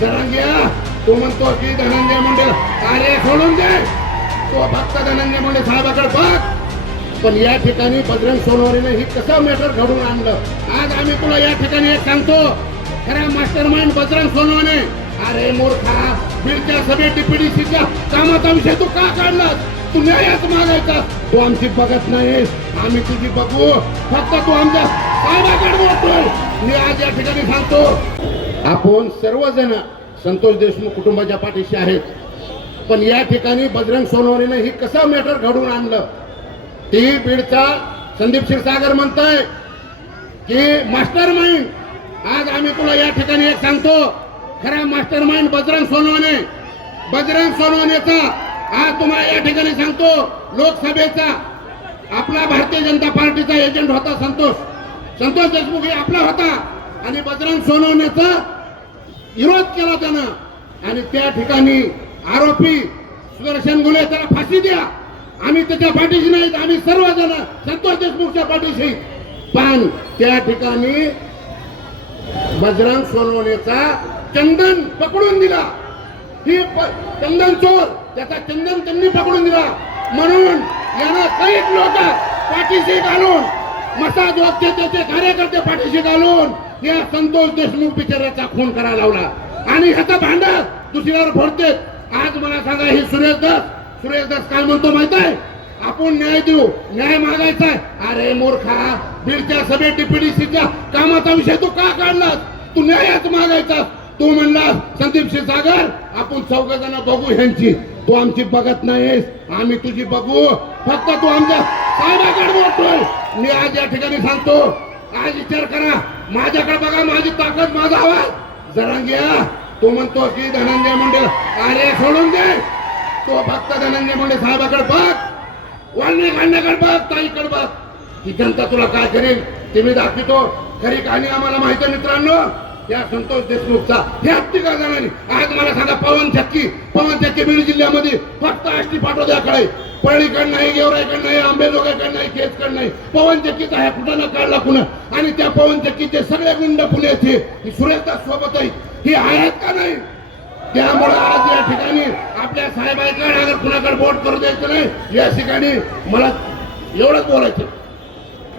धनंजय तो म्हणतो की धनंजय मुंडे अरे सोडून दे. तो फक्त धनंजय मुंडे साहेबाकडे बघ. पण या ठिकाणी बजरंग सोनवणेने ही कसं मॅटर घडून आणलं? आज आम्ही तुला या ठिकाणी एक सांगतो. खरा मास्टर माइंड बजरंग सोनवणे. अरे मूर्खा बीडच्या सभेत डीपीडीसीच्या कामाचा विषय तू का काढला तू न्यायच मागायचा. तू आमची बघत नाहीस. आम्ही तुझी बघू. फक्त तू आमच्या साहेबाकडे बोलतोय. मी आज या ठिकाणी सांगतो. आपण सर्वजण संतोष देशमुख कुटुंबाच्या पाठीशी आहेत. पण या ठिकाणी बजरंग सोनवणेने ही कसं मॅटर घडून आणलं? ती बीडचा संदीप क्षीरसागर म्हणताय की मास्टर माइंड आज आम्ही तुला या ठिकाणी एक सांगतो खरा मास्टर माइंड बजरंग सोनवणे. बजरंग सोनवणेचा आज तुम्हाला या ठिकाणी सांगतो लोकसभेचा आपला भारतीय जनता पार्टीचा एजंट होता संतोष. संतोष देशमुख हे आपला होता आणि बजरंग सोनवणेचा विरोध केला त्यानं. आणि त्या ठिकाणी आरोपी सुदर्शन गुले त्याला फाशी द्या. आम्ही त्याच्या पाठीशी नाहीत आम्ही सर्वजण संतोष देशमुखच्या पाठीशी. पण त्या ठिकाणी बजरंग सोनवणेचा चंदन पकडून दिला. ही प- चंदन चोर त्याचा चंदन त्यांनी पकडून दिला. म्हणून यानं काही लोक पाठीशी घालून मसाज वक्ते त्याचे कार्यकर्ते पाठीशी घालून या संतोष देशमुख बिचाराचा खून करा लावला. आणि ह्याचा भांडा दुसऱ्यावर फोडते आज मला सांगा हे सुरेश दास सुरेश दास काय म्हणतो माहीत आहे? आपण न्याय देऊ न्याय मागायचा अरे मूर्खा बीडच्या सभेत डीपीडीसीच्या कामाचा विषय तू का काढलास? तू न्यायच मागायचा. तू म्हणला संदीप सागर आपण चौघ जण बघू ह्यांची. तू आमची बघत नाहीस आम्ही तुझी बघू. फक्त तू आमच्या साहेबाकडे बोलतोय. मी आज या ठिकाणी सांगतो आज विचार करा. माझ्याकडे बघा माझी ताकद माझा आवाज. जरांग्या तो म्हणतो की धनंजय मुंडे अरे सोडून दे. तो फक्त धनंजय मुंडे साहेबाकडे बघ. वाळणे काढण्याकडे बघ ताईकडे बघ. ही जनता तुला काय करेल ते मी दाखवितो. खरी कहाणी आम्हाला माहिती आहे मित्रांनो. या संतोष देशमुखचा. हे हत्ती का जाणार? आज मला सांगा पवन चक्की. पवन चक्की बीड जिल्ह्यामध्ये फक्त आष्टी पाठवत्याकडे पळीकडे नाही गेवराईकडे नाही आंबेजोगाईकडे नाही केसकडे नाही पवन चक्कीचा ह्या कुठं काढला कुणा? आणि त्या पवन चक्कीचे सगळे गुंड पुण्याचे ही सुरेशदास सोबत आहे. ही आहेत का नाही? त्यामुळे आज या ठिकाणी आपल्या साहेबांकडे अगर कुणाकडे बोट करू द्यायचं नाही या ठिकाणी मला एवढंच बोलायचं